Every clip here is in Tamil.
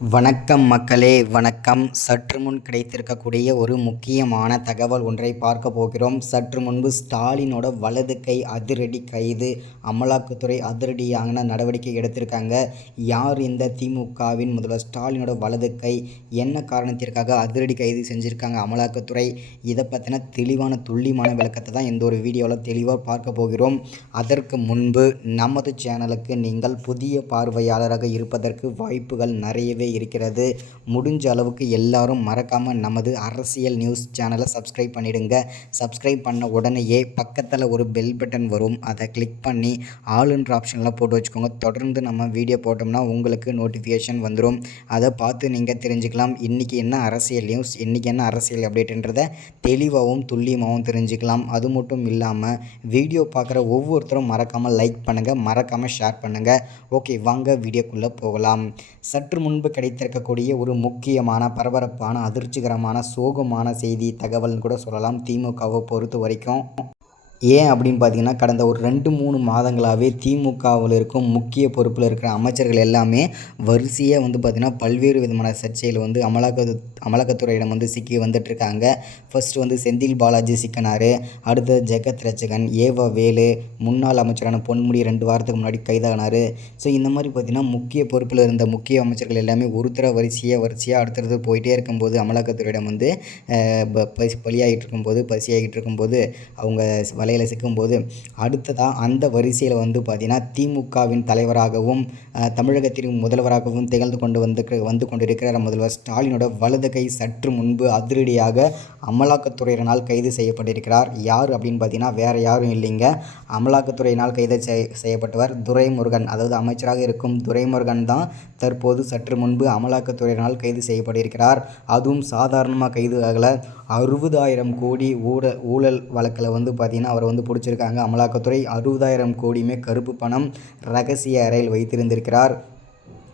வணக்கம் மக்களே, வணக்கம். சற்று முன் கிடைத்திருக்கக்கூடிய ஒரு முக்கியமான தகவல் ஒன்றை பார்க்க போகிறோம். சற்று முன்பு ஸ்டாலினோட வலது கை அதிரடி கைது. அமலாக்கத்துறை அதிரடியான நடவடிக்கை எடுத்திருக்காங்க. யார் இந்த திமுகவின் முதல்வர் ஸ்டாலினோட வலது கை? என்ன காரணத்திற்காக அதிரடி கைது செஞ்சுருக்காங்க அமலாக்கத்துறை? இதை பற்றின தெளிவான துல்லியமான விளக்கத்தை தான் இந்த ஒரு வீடியோவில் தெளிவாக பார்க்க போகிறோம். அதற்கு முன்பு நமது சேனலுக்கு நீங்கள் புதிய பார்வையாளராக இருப்பதற்கு வாய்ப்புகள் நிறையவே இருக்கிறது. முடிஞ்ச அளவுக்கு எல்லாரும் மறக்காமல் நமது அரசியல் நியூஸ் சேனலை சப்ஸ்கிரைப் பண்ணிடுங்க. சப்ஸ்கிரைப் பண்ண உடனேயே பக்கத்தில் ஒரு பெல் பட்டன் வரும், அதை கிளிக் பண்ணி ஆல்ன்ற ஆப்ஷனில் போட்டு வச்சுக்கோங்க. தொடர்ந்து நம்ம வீடியோ போட்டோம்னா உங்களுக்கு நோட்டிஃபிகேஷன் வந்துடும். அதை பார்த்து நீங்கள் தெரிஞ்சுக்கலாம். இன்றைக்கி என்ன அரசியல் நியூஸ், இன்றைக்கி என்ன அரசியல் அப்டேட்ன்றதை தெளிவாகவும் துல்லியமாகவும் தெரிஞ்சுக்கலாம். அது மட்டும் இல்லாமல் வீடியோ பார்க்குற ஒவ்வொருத்தரும் மறக்காமல் லைக் பண்ணுங்கள், மறக்காமல் ஷேர் பண்ணுங்கள். ஓகே, வாங்க வீடியோக்குள்ளே போகலாம். சற்று முன்பு கிடைத்திருக்கக்கூடிய ஒரு முக்கியமான பரபரப்பான அதிர்ச்சிகரமான சோகமான செய்தி தகவல்னு கூட சொல்லலாம் திமுகவை பொறுத்த வரைக்கும். ஏன் அப்படின்னு பார்த்தீங்கன்னா, கடந்த ஒரு 2-3 மாதங்களாகவே திமுகவில் இருக்கும் முக்கிய பொறுப்பில் இருக்கிற அமைச்சர்கள் எல்லாமே வரிசையாக பார்த்திங்கன்னா பல்வேறு விதமான சர்ச்சையில் அமலாக்கத்துறையிடம் சிக்கி வந்துட்டுருக்காங்க. ஃபர்ஸ்ட் செந்தில் பாலாஜி சிக்கினார். அடுத்து ஜெகத் ரட்சகன், ஏவா வேலு, முன்னாள் அமைச்சரான பொன்முடி 2 வாரத்துக்கு முன்னாடி கைதாகினார். ஸோ இந்த மாதிரி பார்த்திங்கன்னா முக்கிய பொறுப்பில் இருந்த முக்கிய அமைச்சர்கள் எல்லாமே ஒருத்தர வரிசையாக அடுத்தடுத்து போயிட்டே இருக்கும்போது அமலாக்கத்துறையிடம் பசியாகிட்டு இருக்கும்போது அவங்க வலையில் சிக்கும்போது அடுத்ததாக அந்த வரிசையில் பார்த்திங்கன்னா திமுகவின் தலைவராகவும் தமிழகத்தின் முதல்வராகவும் திகழ்ந்து கொண்டிருக்கிற முதல்வர் ஸ்டாலினோட வலது கை சற்று முன்பு அதிரடியாக அமலாக்கத்துறையினால் கைது செய்யப்பட்டிருக்கிறார். யார் அப்படின்னு பார்த்தீங்கன்னா வேறு யாரும் இல்லைங்க, அமலாக்கத்துறையினால் கைது செய்யப்பட்டவர் துரைமுருகன். அதாவது அமைச்சராக இருக்கும் துரைமுருகன் தான் தற்போது சற்று முன்பு அமலாக்கத்துறையினால் கைது செய்யப்பட்டிருக்கிறார். அதுவும் சாதாரணமாக கைது ஆகலை, 60,000 கோடி ஊழல் வழக்கில் பார்த்திங்கன்னா அவரை பிடிச்சிருக்காங்க அமலாக்கத்துறை. 60,000 கோடியுமே கருப்பு பணம் ரகசிய அறையில் வைத்திருந்திருக்கிறார்.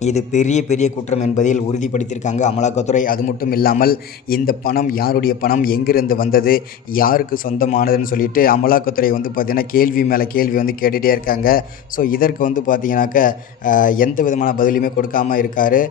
இது பெரிய குற்றம் என்பதில் உறுதிப்படுத்தியிருக்காங்க அமலாக்கத்துறை. அது மட்டும் இல்லாமல் இந்த பணம் யாருடைய பணம், எங்கிருந்து வந்தது, யாருக்கு சொந்தமானதுன்னு சொல்லிட்டு அமலாக்கத்துறை பார்த்திங்கன்னா கேள்வி மேலே கேள்வி கேட்டுகிட்டே இருக்காங்க. ஸோ இதற்கு பார்த்திங்கனாக்கா எந்த விதமான பதிலுமே கொடுக்காமல் இருக்கார்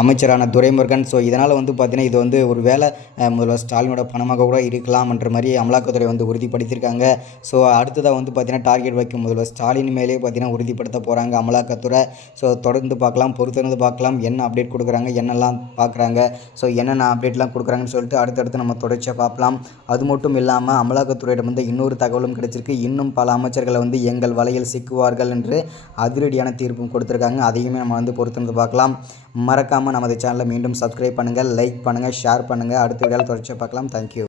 அமைச்சரான துரைமுருகன். ஸோ இதனால் பார்த்தீங்கன்னா இது ஒரு வேளை முதல்வர் ஸ்டாலினோட பணமாக கூட இருக்கலாம்ன்ற மாதிரி அமலாக்கத்துறை உறுதிப்படுத்தியிருக்காங்க. ஸோ அடுத்ததாக பார்த்தீங்கன்னா டார்கெட் வைக்கும் முதல்வர் ஸ்டாலின் மேலே பார்த்தீங்கன்னா உறுதிப்படுத்த போகிறாங்க அமலாக்கத்துறை. ஸோ தொடர்ந்து பார்க்கலாம், பொறுத்திருந்து பார்க்கலாம் என்ன அப்டேட் கொடுக்குறாங்க, என்னெல்லாம் பார்க்குறாங்க, ஸோ என்னென்ன அப்டேட்லாம் கொடுக்குறாங்கன்னு சொல்லிட்டு அடுத்தடுத்து நம்ம தொடர்ச்சியாக பார்க்கலாம். அது மட்டும் இல்லாமல் அமலாக்கத்துறையிடம் இன்னொரு தகவலும் கிடைச்சிருக்கு. இன்னும் பல அமைச்சர்களை எங்கள் வலையில் சிக்குவார்கள் என்று அதிரடியான தீர்ப்பும் கொடுத்துருக்காங்க. அதையுமே நம்ம பொறுத்திருந்து பார்க்கலாம். மறக்காமல் நமது சேனலை மீண்டும் சப்ஸ்கிரைப் பண்ணுங்கள், லைக் பண்ணுங்கள், ஷேர் பண்ணுங்கள். அடுத்த வீடியோவில் தொடர்ச்சியாக பார்க்கலாம். தேங்க்யூ.